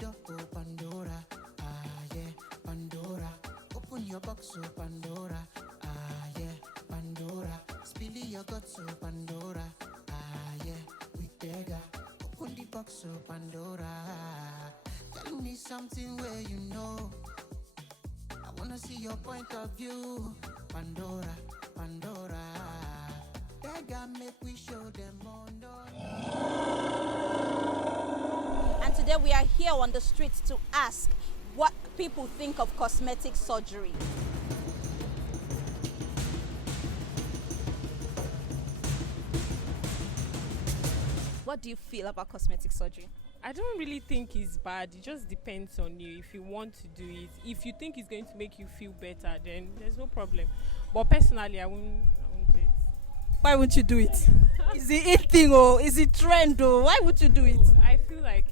door, oh Pandora. Ah yeah, Pandora. Open your box, oh Pandora. Ah yeah, Pandora. Spill your guts, oh Pandora. Ah yeah, we beggar. Open the box, oh Pandora. Tell me something where you know. I wanna see your point of view. Pandora, Pandora. Beggar, make we show them more. And today we are here on the streets to ask what people think of cosmetic surgery. What do you feel about cosmetic surgery? I don't really think it's bad. It just depends on you if you want to do it. If you think it's going to make you feel better, then there's no problem. But personally, I won't do it. Why won't you do it? Is it a thing or is it trend or why would you do it? I feel like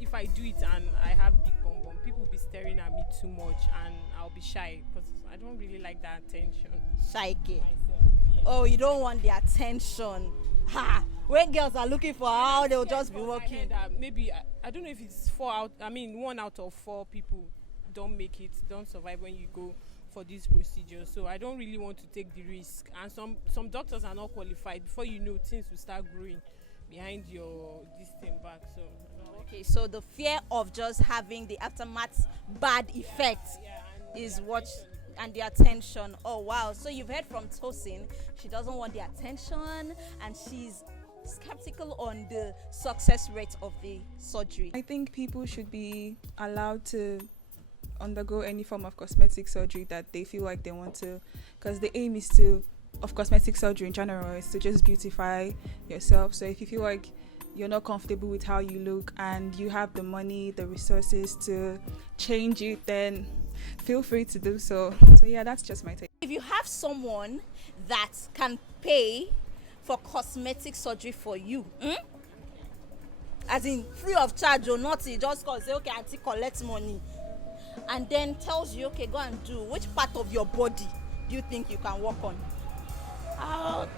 if I do it and I have big bum bum, people will be staring at me too much and I'll be shy because I don't really like that attention. Shy girl. Myself, yeah. Oh, you don't want the attention. Ha! When girls are looking for how they'll just be Because I working. heard that maybe I don't know if it's 1 out of 4 people don't make it, don't survive when you go for this procedure. So I don't really want to take the risk. And some doctors are not qualified. Before you know, things will start growing behind your this thing back. So I don't like Okay, so the fear of just having the aftermath bad effect and is the what, attention. and the attention. Oh wow, so you've heard from Tosin, she doesn't want the attention and she's skeptical on the success rate of the surgery. I think people should be allowed to undergo any form of cosmetic surgery that they feel like they want to, because the aim of cosmetic surgery in general is to just beautify yourself. So if you feel like you're not comfortable with how you look and you have the money, the resources to change it, then feel free to do so. So yeah, that's just my take. If you have someone that can pay for cosmetic surgery for you, as in free of charge or not, just cause say okay, auntie collect money, and then tells you okay, go and do, which part of your body do you think you can work on?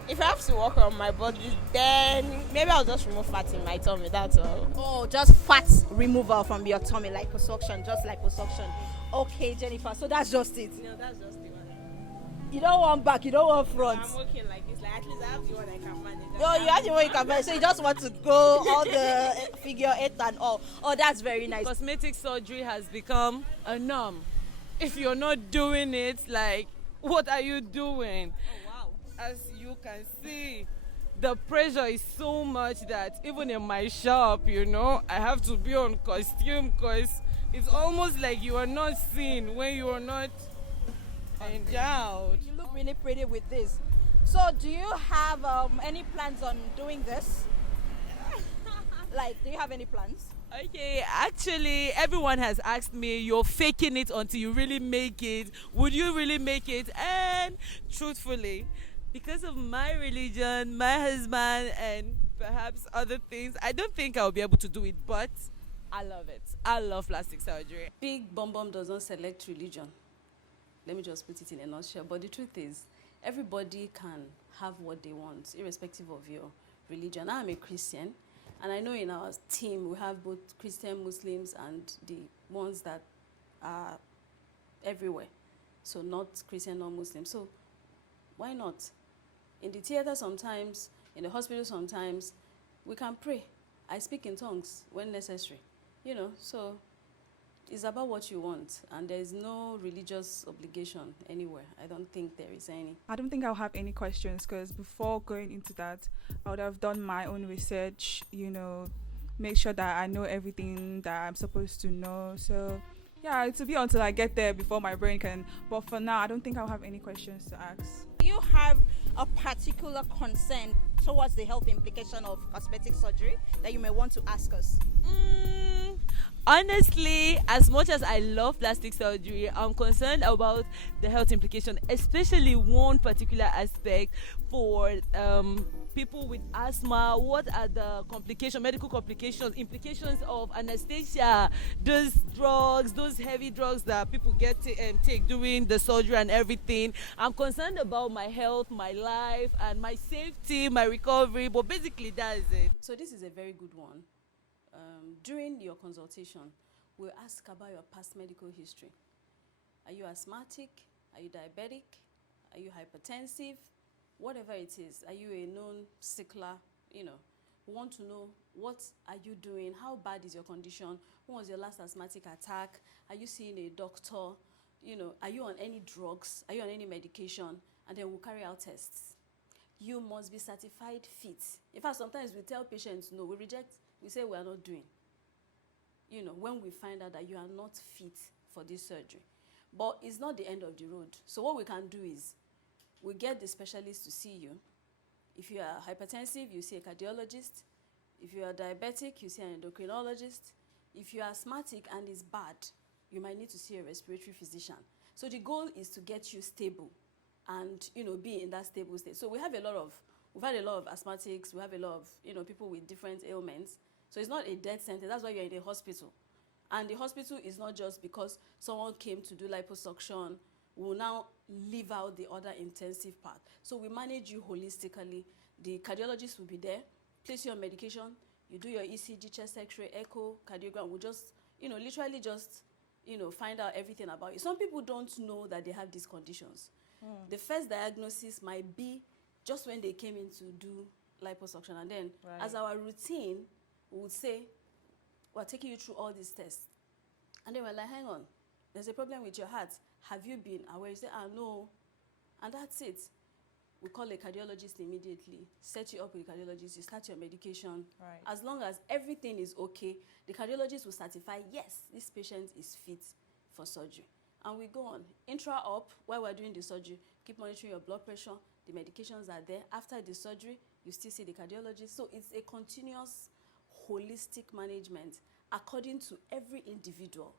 If I have to work on my body, then maybe I'll just remove fat in my tummy, that's all. Oh, just fat removal from your tummy, liposuction, just liposuction. Okay, Jennifer, so that's just it. No, that's just the one. You don't want back, you don't want front. I'm working like this, like at least I have the one I can manage. No, you have the one you can manage, so you just want to go all the figure 8 and all. Oh, that's very nice. Cosmetic surgery has become a norm. If you're not doing it, like, what are you doing? Oh, wow. As you can see, the pressure is so much that even in my shop, I have to be on costume because it's almost like you are not seen when you are not endowed. You look really pretty with this. So, do you have any plans on doing this? Like, do you have any plans? Okay, actually, everyone has asked me, you're faking it until you really make it. Would you really make it? And truthfully, because of my religion, my husband, and perhaps other things, I don't think I'll be able to do it, but I love it. I love plastic surgery. Big Bum Bum does not select religion. Let me just put it in a nutshell. But the truth is, everybody can have what they want, irrespective of your religion. I'm a Christian, and I know in our team we have both Christian, Muslims, and the ones that are everywhere. So not Christian, not Muslim. So why not? In the theater sometimes, in the hospital sometimes, we can pray. I speak in tongues when necessary. So it's about what you want, and there's no religious obligation anywhere. I don't think there is any. I don't think I'll have any questions because before going into that, I would have done my own research, make sure that I know everything that I'm supposed to know. So yeah, it'll be until I get there before my brain can. But for now, I don't think I'll have any questions to ask. Do you have a particular concern towards the health implication of cosmetic surgery that you may want to ask us? Honestly, as much as I love plastic surgery, I'm concerned about the health implication, especially one particular aspect for people with asthma. What are the medical complications, implications of anesthesia, those drugs, those heavy drugs that people get to take during the surgery and everything. I'm concerned about my health, my life, and my safety, my recovery, but basically that is it. So this is a very good one. during your consultation, we'll ask about your past medical history. Are you asthmatic? Are you diabetic? Are you hypertensive? Whatever it is, are you a known sickler? You know, we want to know, what are you doing? How bad is your condition? When was your last asthmatic attack? Are you seeing a doctor? You know, are you on any drugs? Are you on any medication? And then we'll carry out tests. You must be certified fit. In fact, sometimes we tell patients, no, we reject, we say we are not doing. You know, when we find out that you are not fit for this surgery. But it's not the end of the road. So what we can do is, we get the specialist to see you. If you are hypertensive, you see a cardiologist. If you are diabetic, you see an endocrinologist. If you are asthmatic and it's bad, you might need to see a respiratory physician. So the goal is to get you stable and, you know, be in that stable state. So we've had a lot of asthmatics, we have a lot of, you know, people with different ailments. So it's not a death sentence. That's why you're in a hospital. And the hospital is not just because someone came to do liposuction. We'll now leave out the other intensive part. So we manage you holistically. The cardiologist will be there, place you on medication, you do your ECG, chest x-ray, echo, cardiogram. We'll just, you know, literally just, you know, find out everything about you. Some people don't know that they have these conditions. The first diagnosis might be just when they came in to do liposuction. And then as our routine, we would say, we're taking you through all these tests. And then we're like, hang on, there's a problem with your heart. Have you been aware? You say, no. And that's it. We call a cardiologist immediately, set you up with a cardiologist, you start your medication. Right. As long as everything is okay, the cardiologist will certify, yes, this patient is fit for surgery. And we go on. Intra-op, while we're doing the surgery, keep monitoring your blood pressure, the medications are there. After the surgery, you still see the cardiologist. So it's a continuous, holistic management according to every individual.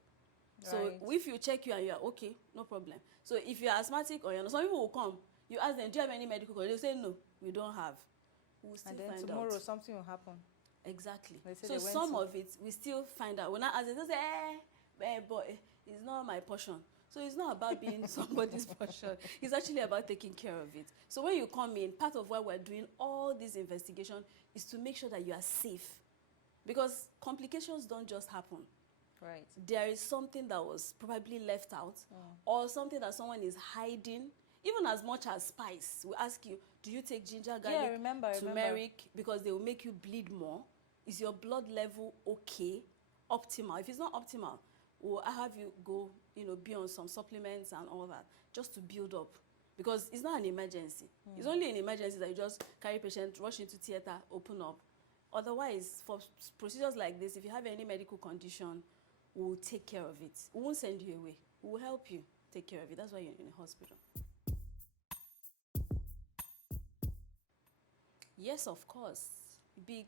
So if you check you and you're okay, no problem. So if you're asthmatic or you're not, some people will come, you ask them, do you have any medical condition? They say, no, we don't have. We'll still and then find tomorrow out. Something will happen. Exactly. So some of it, we still find out. When I ask them, they say, but it's not my portion. So it's not about being somebody's portion. It's actually about taking care of it. So when you come in, part of why we're doing all this investigation is to make sure that you are safe. Because complications don't just happen. Right. There is something that was probably left out or something that someone is hiding. Even as much as spice, we ask you, do you take ginger, garlic, turmeric? Because they will make you bleed more. Is your blood level okay, optimal? If it's not optimal, we'll have you go, you know, be on some supplements and all that, just to build up. Because it's not an emergency. It's only an emergency that you just carry patient, rush into theater, open up. Otherwise, for procedures like this, if you have any medical condition, we'll take care of it. We won't send you away. We'll help you take care of it. That's why you're in a hospital. Yes, of course. Big.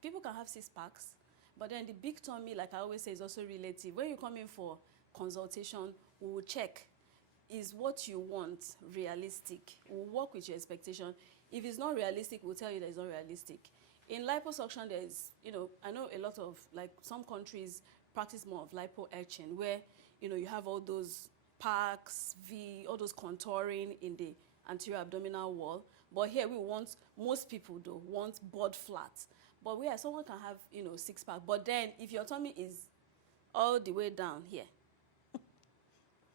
People can have 6 packs, but then the big tummy, like I always say, is also relative. When you come in for consultation, we will check, is what you want realistic? We'll work with your expectation. If it's not realistic, we'll tell you that it's not realistic. In liposuction, there's, you know, I know a lot of, like, some countries practice more of lipo etching, where, you know, you have all those packs, all those contouring in the anterior abdominal wall. But here we want, most people though, want butt flat. But where someone can have, you know, 6-pack. But then if your tummy is all the way down here,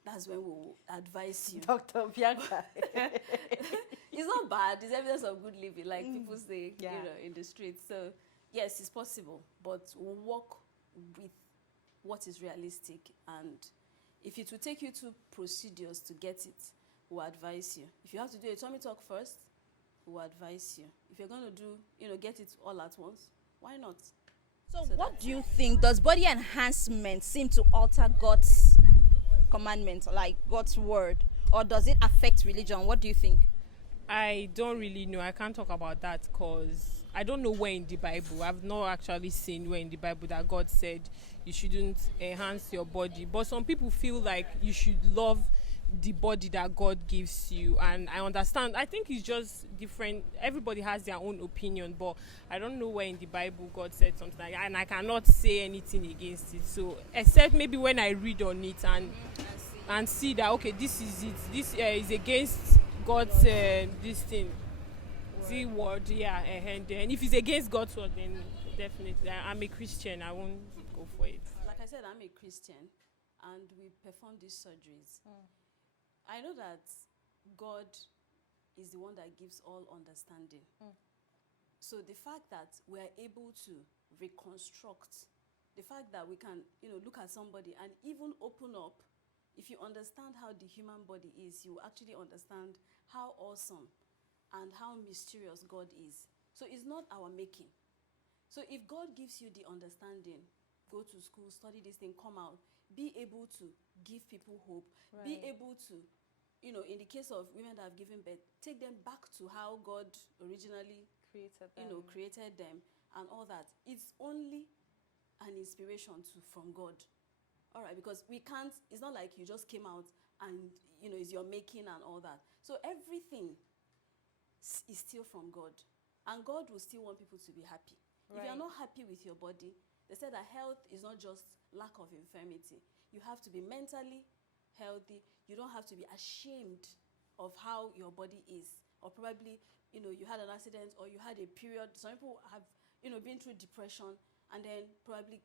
that's when we'll advise you. Dr. Bianca. It's not bad. It's evidence of good living, like people say, you know, in the streets. So yes, it's possible, but we'll work with what is realistic. And if it will take you to procedures to get it, we'll advise you. If you have to do a tummy tuck first, we'll advise you. If you're going to do, you know, get it all at once, why not? So what do you think? Does body enhancement seem to alter God's commandment, like God's word? Or does it affect religion? What do you think? I don't really know. I can't talk about that because I don't know where in the Bible. I've not actually seen where in the Bible that God said you shouldn't enhance your body. But some people feel like you should love the body that God gives you, and I understand. I think it's just different. Everybody has their own opinion, but I don't know where in the Bible God said something like that, and I cannot say anything against it. So except maybe when I read on it and see that, okay, this is it. This is against God's this thing, the word, and then if it's against God's word, then Definitely. I'm a Christian. I won't go for it. Like I said, I'm a Christian, and we perform these surgeries. I know that God is the one that gives all understanding. So the fact that we're able to reconstruct, the fact that we can, look at somebody and even open up, if you understand how the human body is, you actually understand how awesome and how mysterious God is. So it's not our making. So if God gives you the understanding, go to school, study this thing, come out, be able to give people hope, be able to, in the case of women that have given birth, take them back to how God originally created them and all that. It's only an inspiration from God. All right, because we can't, it's not like you just came out and, it's your making and all that. So everything is still from God. And God will still want people to be happy. If you're not happy with your body, they said that health is not just lack of infirmity. You have to be mentally healthy. You don't have to be ashamed of how your body is. Or probably, you had an accident or you had a period. Some people have, been through depression and then probably,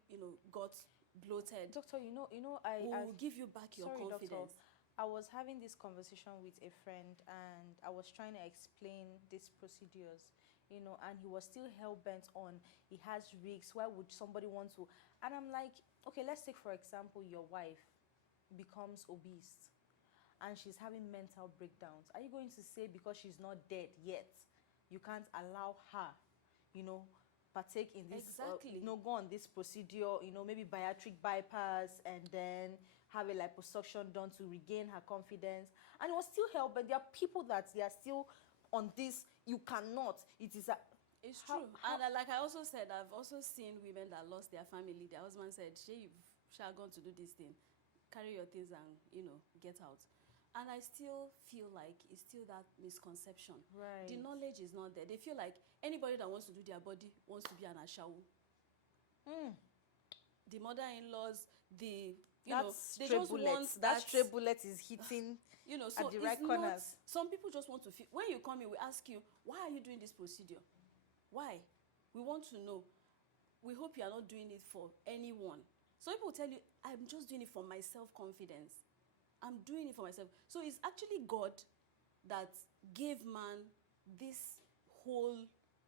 got bloated. Doctor, I will give you back your confidence. Doctor, I was having this conversation with a friend and I was trying to explain these procedures, and he was still hell-bent on he has risks. Why would somebody want to? And I'm like, okay, let's take, for example, your wife becomes obese and she's having mental breakdowns. Are you going to say because she's not dead yet, you can't allow her, partake in this, go on this procedure, maybe bariatric bypass and then have a liposuction done to regain her confidence? And it was still help, but there are people that they are still on this, you cannot. It is it's true. And like I also said, I've also seen women that lost their family. Their husband said, "She, you've gone to do this thing. Carry your things and, get out." And I still feel like it's still that misconception. Right. The knowledge is not there. They feel like anybody that wants to do their body wants to be an ashawu. The mother-in-laws, they just want that stray bullet is hitting so at the right corners. Some people just want to feel. When you come in, we ask you, why are you doing this procedure? Why? We want to know. We hope you are not doing it for anyone. Some people will tell you, I'm just doing it for my self-confidence. I'm doing it for myself. So it's actually God that gave man this whole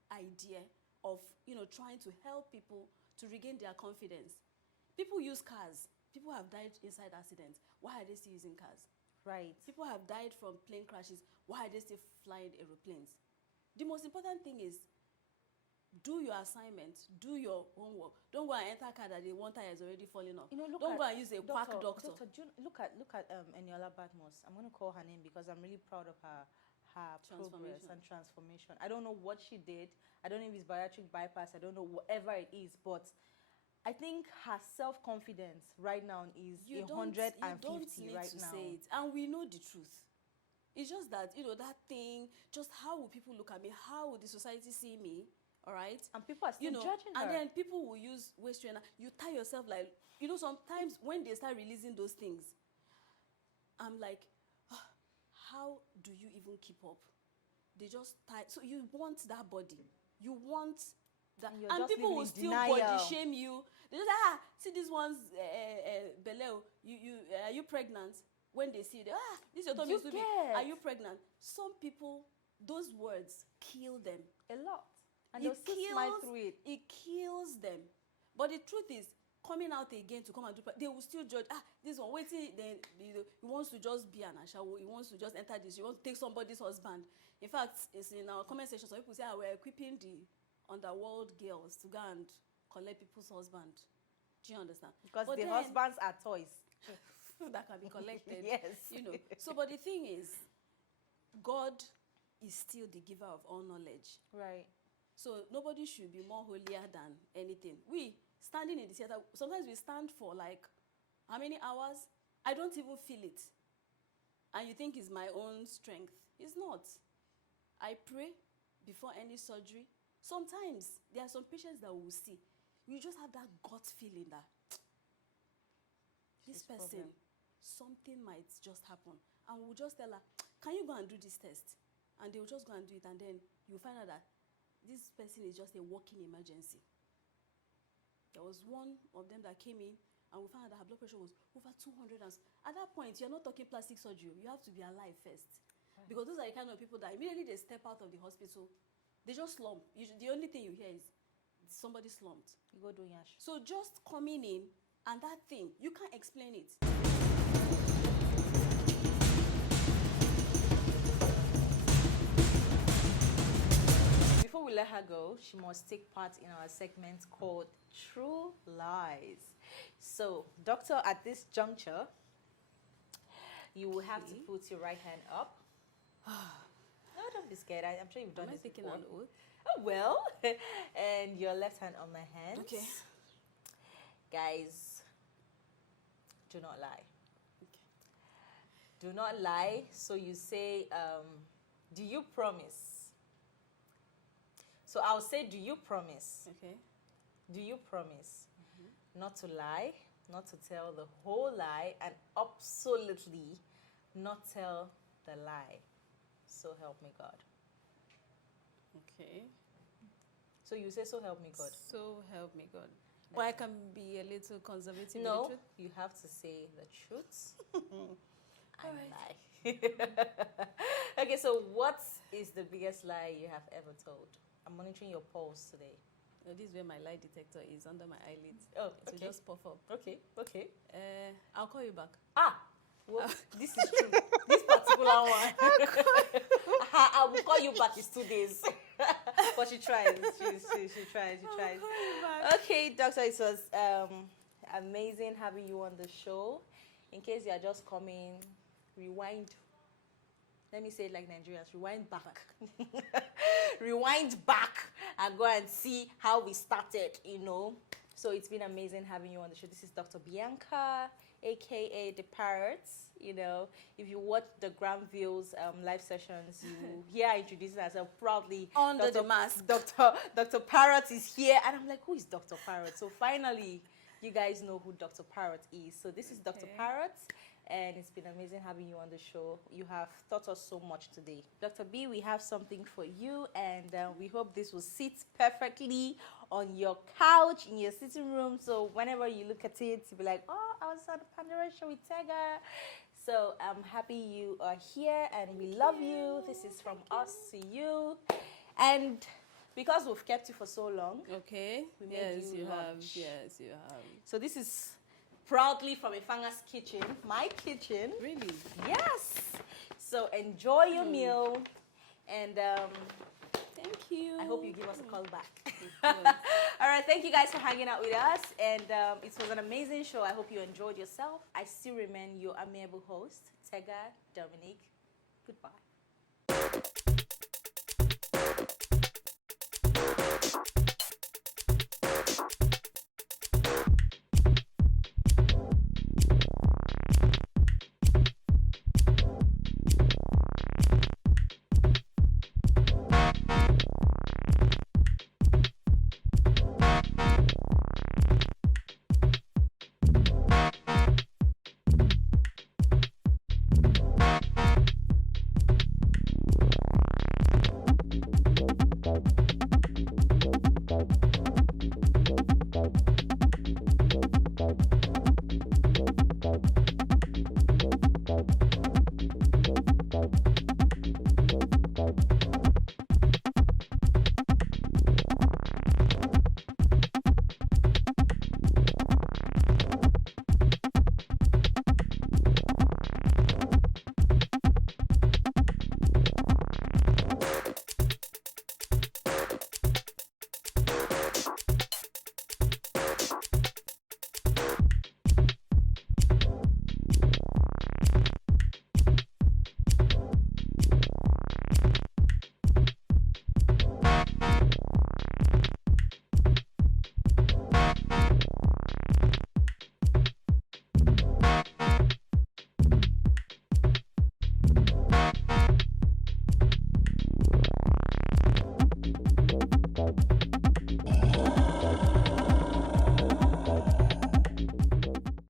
idea of, trying to help people to regain their confidence. People use cars. People have died inside accidents. Why are they still using cars? Right. People have died from plane crashes. Why are they still flying aeroplanes? The most important thing is, do your assignment, do your homework. Don't go and enter a car that the one tire is already falling off. Don't go and use a quack doctor. Look at Eniola Badmus. I'm going to call her name because I'm really proud of her progress and transformation. I don't know what she did. I don't know if it's bariatric bypass. I don't know whatever it is, but I think her self-confidence right now is 150 right now. You don't need to say it. And we know the truth. It's just that, that thing, just how will people look at me? How will the society see me? All right? And people are still judging her. And then people will use waist trainer. You tie yourself like, sometimes when they start releasing those things, I'm like, how do you even keep up? They just tie. So you want that body. You want that. And people will still body shame you. They just see this one's belly. Are you pregnant? When they see it, this your tummy is too big. Are you pregnant? Some people, those words kill them. A lot. And they'll still smile through it. It kills them. But the truth is, coming out again to come and do, they will still judge. This one, waiting, he wants to just be an ashawo. He wants to just enter this. He wants to take somebody's husband. In fact, it's in our comment section. Some people say, we're equipping the underworld girls to go and collect people's husband. Do you understand? Because the husbands are toys. That can be collected. Yes. So, but the thing is, God is still the giver of all knowledge. Right. So nobody should be more holier than anything. We, standing in the theater, sometimes we stand for like, how many hours? I don't even feel it. And you think it's my own strength. It's not. I pray before any surgery. Sometimes there are some patients that we will see. You just have that gut feeling that this person, something might just happen. And we'll just tell her, can you go and do this test? And they will just go and do it. And then you'll find out that this person is just a walking emergency. There was one of them that came in, and we found out that her blood pressure was over 200. At that point, you're not talking plastic surgery. You have to be alive first. Right. Because those are the kind of people that immediately they step out of the hospital, they just slump. The only thing you hear is somebody slumped. You go do yash. So just coming in, and that thing, you can't explain it. Before we let her go, she must take part in our segment called True Lies. So, doctor, at this juncture, you will have to put your right hand up. No, don't be scared. I'm sure you've done this before. Am I taking an oath? Oh, well. And your left hand on my hand. Okay. Guys, do not lie. Okay. Do not lie. So you say, do you promise? So I'll say, do you promise? Okay. Do you promise not to lie, not to tell the whole lie, and absolutely not tell the lie? So help me God. Okay. So you say, so help me God. So help me God. But I can be a little conservative. No, you have to say the truth and lie. Okay, so what is the biggest lie you have ever told? I'm monitoring your pulse today. This is where my lie detector is, under my eyelids. Oh, okay. So just puff up. Okay, okay. I'll call you back. Ah, well, this is true. This particular one. I will call you back. It's 2 days. But she tries. She tries. Okay, doctor, it was amazing having you on the show. In case you are just coming, rewind. Let me say it like Nigerians, rewind back. Rewind back and go and see how we started, you know. So it's been amazing having you on the show. This is Dr. Bianca, aka The Parrots. You know, if you watch the Granville's live sessions, you hear her introducing herself proudly. Under the mask. Dr. Parrot is here. And I'm like, who is Dr. Parrot? So finally, you guys know who Dr. Parrot is. So this is Dr. Parrot. And it's been amazing having you on the show. You have taught us so much today. Dr. B, we have something for you, and we hope this will sit perfectly on your couch, in your sitting room, so whenever you look at it, you'll be like, oh, I was on the Pandora show with Tega. So I'm happy you are here, and we love you. This is from us to you. And because we've kept you for so long, okay, we made you lunch. Yes, you have. So this is proudly from Ifanga's kitchen, my kitchen. Really? Yes. So enjoy your meal, and thank you. I hope you give us a call back. All right, thank you guys for hanging out with us, and it was an amazing show. I hope you enjoyed yourself. I still remain your amiable host, Tega Dominique. Goodbye.